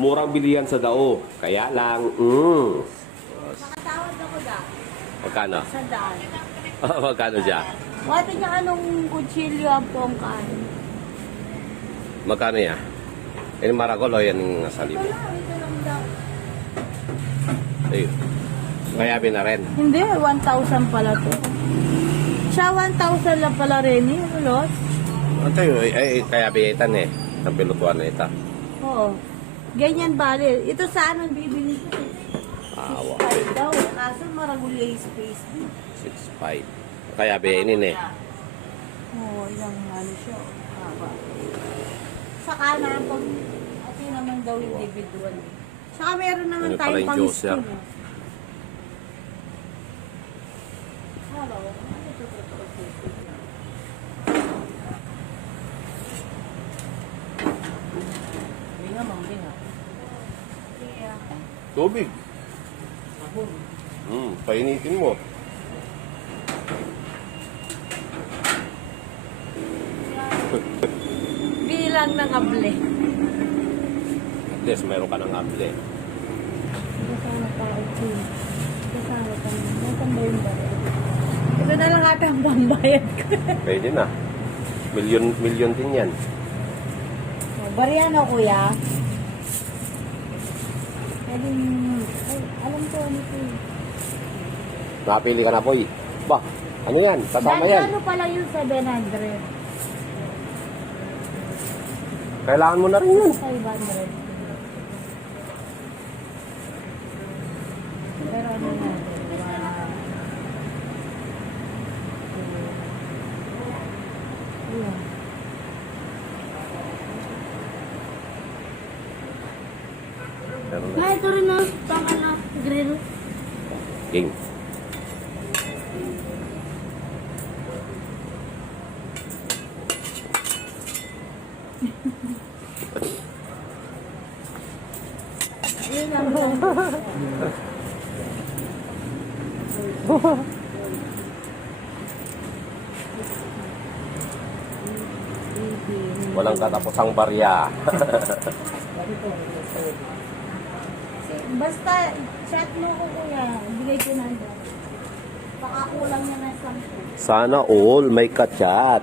murang bilihan sa dao. Kaya lang, Nakatawad ako da. magkano? Sa daan. Magkano siya? Wati niya anong kutsilyo ang pongkan. Magkano yan? Ini maragol o yan yung nasa Ito libo? lang daw. Ayun. Kaya na rin. Hindi, 1,000 pala to. Siya 1,000 lang pala rin eh. Los? Ito yun, kaya biyetan eh. Ang pilutuan na ito. Oo. Ganyan bali. Ito saan ang bibili ko? Awa. 5 daw. Kaso maragulay space din. 6.5. Kaya biyenin eh. Oo, ilang ano siya. Haba. Saka na pag ati naman daw individual. Saka meron naman Ano pala tayong yung pang juicer? school. Hello. Ano ito? Binga, binga. Yeah. Tubig. Painitin mo. Bilang ng able. At least meron ka ng able. Kasama pa ako. Kasama pa. Nasaan ba yung bayad? Ito na lang ata ang pambayad ko. Pwede na. Milyon din yan. Bariano, kuya. Pwedeng, ay, alam ko ano ito. Napili ka na, boy. Ba, ano yan? Kasama Dahil yan. ano pala yung 700? Kailangan mo na rin yun. 500. Pero ano na? Ayan. Meron na. Ito rin na, tama na, grill. Game. Yun lang. Walang katapusang barya. Basta, chat mo ko kuya. Bigay ko na dyan. Baka kulang niya na 10. Sana all may kachat.